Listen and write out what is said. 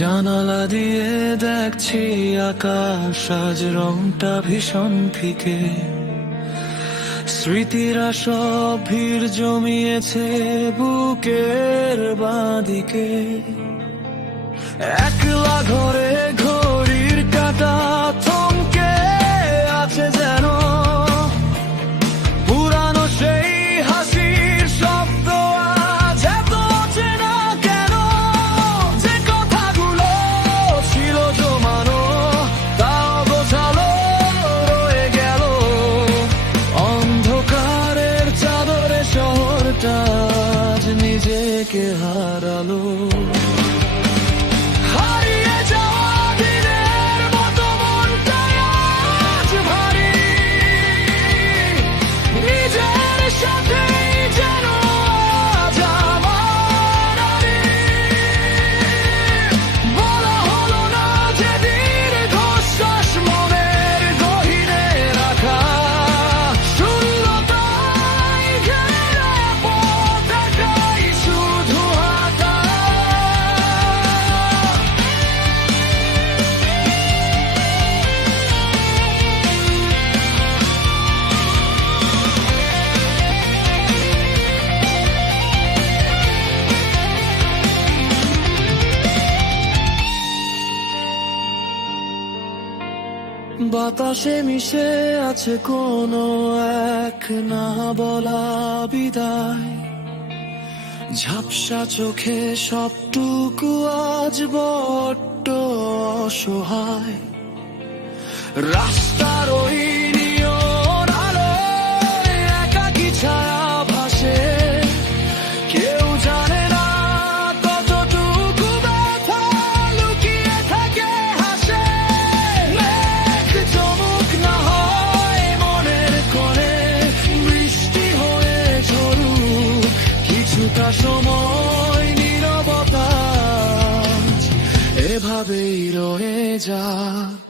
জানালা দিয়ে দেখছি আকাশ আজ রংটা ভীষণ ফিকে। স্মৃতিরা সব ভিড় জমিয়েছে বুকের বাঁদিকে। একলা ঘরে ঘড়ির কাঁটা থমকে আছে যেন, পুরানো সেই হাসির শব্দ আজ এত চেনা কেন। যে কথাগুলো ছিল জমানো তাও গোছালো রয়ে গেল। অন্ধকারের চাদরে শহরটা আজ নিজেকে হারালো। বাতাসে মিশে আছে কোনো এক না বলা বিদায়। ঝাপসা চোখে সবটুকু আজ বড্ড অসহায়। রাস্তার ওই নিয়ন আলোয় একাকী ছায়া ভাসে। কেউ জানে না কতটুকু ব্যথা লুকিয়ে থাকে হাসে। মেঘ চমক না হয় মনের কোণে, বৃষ্টি হয়ে ঝরুক কিছুটা সময় নীরবতা এভাবেই রয়ে যাক।